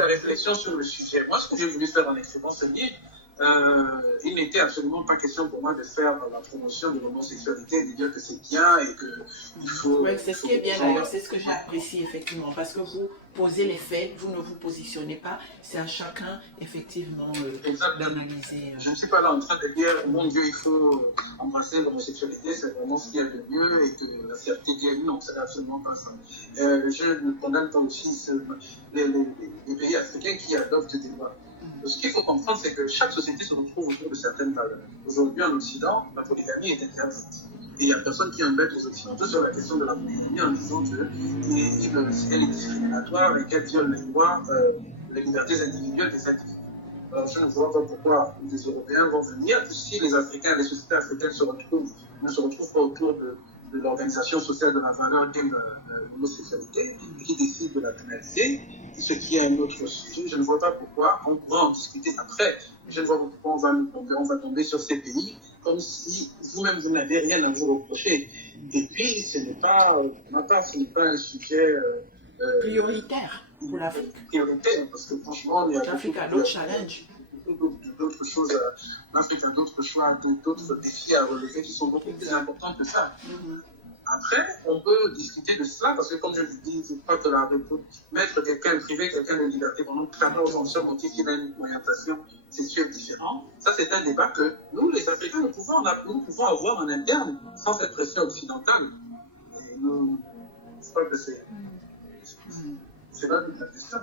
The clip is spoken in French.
la réflexion sur le sujet. Moi, ce que j'ai voulu faire en écrivant ce livre, il n'était absolument pas question pour moi de faire la promotion de l'homosexualité, de dire que c'est bien et qu'il faut... Oui, c'est ce qui est bien d'ailleurs, c'est ce que j'ai apprécié effectivement, parce que vous posez les faits, vous ne vous positionnez pas, c'est à chacun effectivement d'analyser. Je ne suis pas là en train de dire, mon Dieu, il faut embrasser l'homosexualité, c'est vraiment ce qu'il y a de mieux et que la fierté dit non, c'est absolument pas ça. Je ne condamne pas aussi les pays africains qui adoptent des lois. Ce qu'il faut comprendre, c'est que chaque société se retrouve autour de certaines valeurs. Aujourd'hui, en Occident, la polygamie est interdite. Et il n'y a personne qui embête aux Occidentaux sur la question de la polygamie en disant qu'elle est discriminatoire et qu'elle viole les lois, les libertés individuelles des individus. Alors, je ne vois pas pourquoi les Européens vont venir, si les Africains, les sociétés africaines ne se retrouvent pas autour de l'organisation sociale de la valeur qu'est l'homosexualité et qui décide de la pénaliser, ce qui est un autre sujet. Je ne vois pas pourquoi on pourra en discuter après. Je ne vois pas pourquoi on va tomber sur ces pays comme si vous-même vous n'avez rien à vous reprocher. Et puis, ce n'est pas un sujet prioritaire pour l'Afrique. Prioritaire, parce que franchement, il y a l'Afrique a d'autres challenges. D'autres choses, l'Afrique a d'autres choix, d'autres défis à relever qui sont beaucoup plus importants que ça. Après, on peut discuter de cela, parce que comme je le dis, je crois que mettre quelqu'un privé, quelqu'un de liberté pendant 14 ans sur motif qu'il a une orientation sexuelle différente, ça c'est un débat que nous, les Africains, nous pouvons avoir en interne sans cette pression occidentale. Et nous, je crois que c'est là toute la question.